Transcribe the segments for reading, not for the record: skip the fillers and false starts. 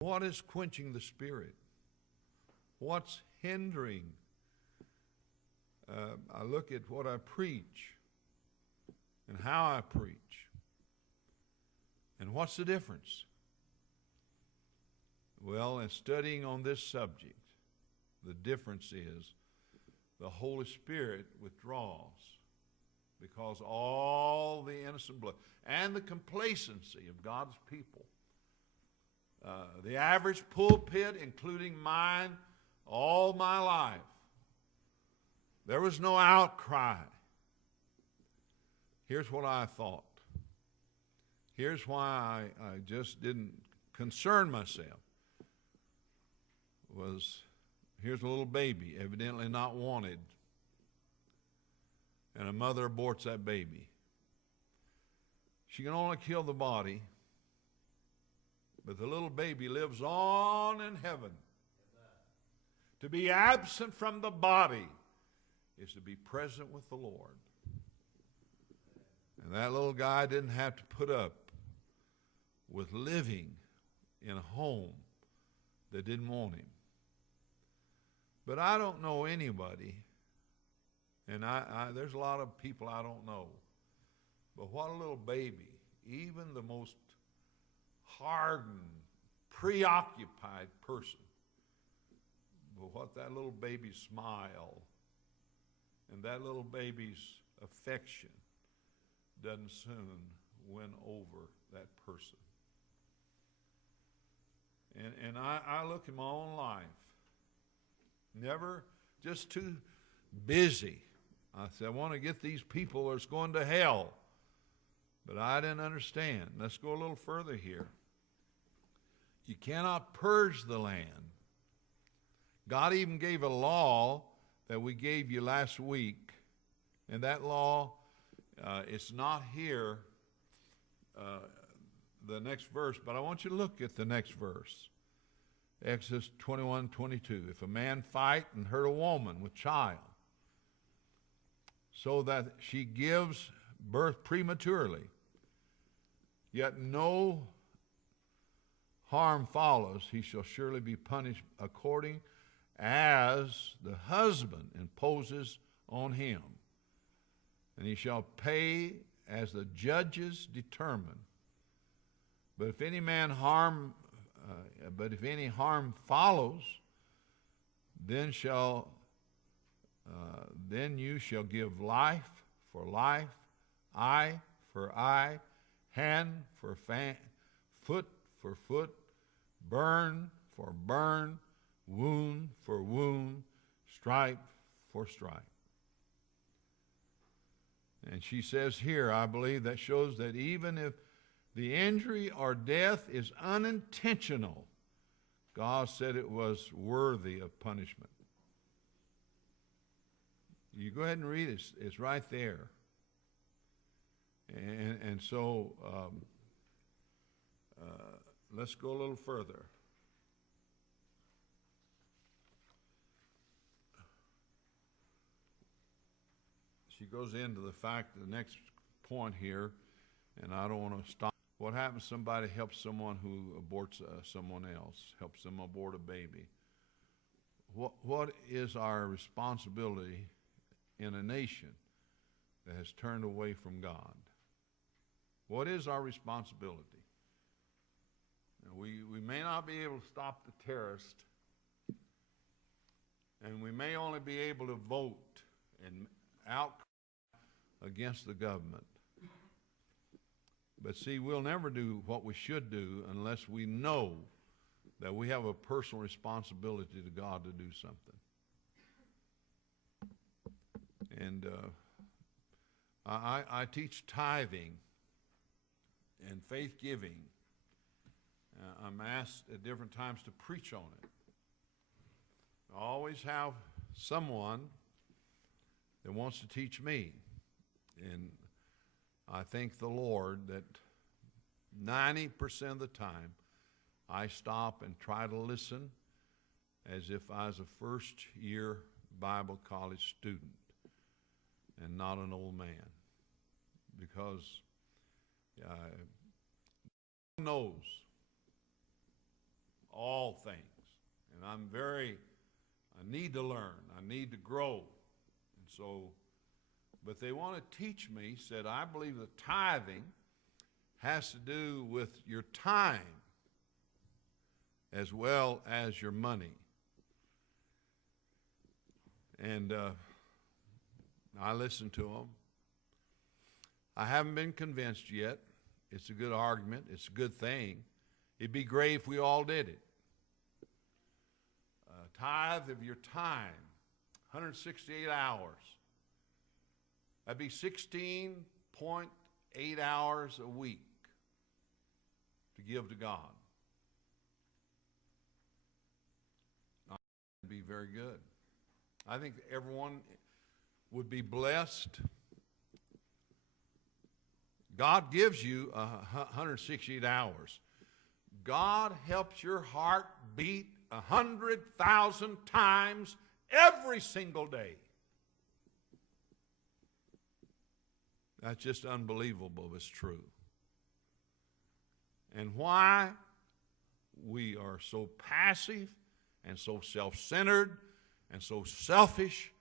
What is quenching the Spirit? What's hindering? I look at what I preach and how I preach. And what's the difference? Well, in studying on this subject, the difference is the Holy Spirit withdraws because all the innocent blood and the complacency of God's people, the average pulpit, including mine, all my life, there was no outcry. Here's what I thought. Here's why I just didn't concern myself. Here's a little baby, evidently not wanted, and a mother aborts that baby. She can only kill the body, but the little baby lives on in heaven. To be absent from the body is to be present with the Lord. And that little guy didn't have to put up with living in a home that didn't want him. But I don't know anybody, and there's a lot of people I don't know, but what a little baby, even the most hardened, preoccupied person, but what that little baby's smile and that little baby's affection doesn't soon win over that person. And I look at my own life, never just too busy. I said, I want to get these people that's going to hell. But I didn't understand. Let's go a little further here. You cannot purge the land. God even gave a law that we gave you last week. And that law, it's not here, the next verse, but I want you to look at the next verse. Exodus 21:22. If a man fight and hurt a woman with child, so that she gives birth prematurely, yet no harm follows, he shall surely be punished according as the husband imposes on him. And he shall pay as the judges determine. But if any harm follows, then you shall give life for life, eye for eye, hand for foot for foot, burn for burn, wound for wound, stripe for stripe. And she says here, I believe that shows that even if the injury or death is unintentional, God said it was worthy of punishment. You go ahead and read it. It's right there. And so let's go a little further. She goes into the fact, the next point here, and I don't want to stop. What happens if somebody helps someone who aborts someone else, helps them abort a baby? What is our responsibility in a nation that has turned away from God? What is our responsibility? Now, we may not be able to stop the terrorist, and we may only be able to vote and out against the government. But see, we'll never do what we should do unless we know that we have a personal responsibility to God to do something. And I teach tithing and faith giving. I'm asked at different times to preach on it. I always have someone that wants to teach me. And I thank the Lord that 90% of the time I stop and try to listen as if I was a first-year Bible college student and not an old man. Because God knows all things. And I need to learn. I need to grow. And so, but they want to teach me, said, I believe the tithing has to do with your time as well as your money. And I listened to them. I haven't been convinced yet. It's a good argument. It's a good thing. It'd be great if we all did it. Tithe of your time, 168 hours. That'd be 16.8 hours a week to give to God. That'd be very good. I think everyone would be blessed. God gives you 168 hours. God helps your heart beat 100,000 times every single day. That's just unbelievable, but it's true. And why we are so passive and so self-centered and so selfish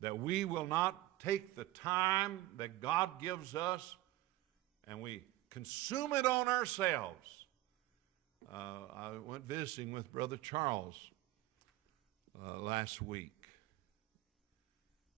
that we will not take the time that God gives us and we consume it on ourselves. I went visiting with Brother Charles last week.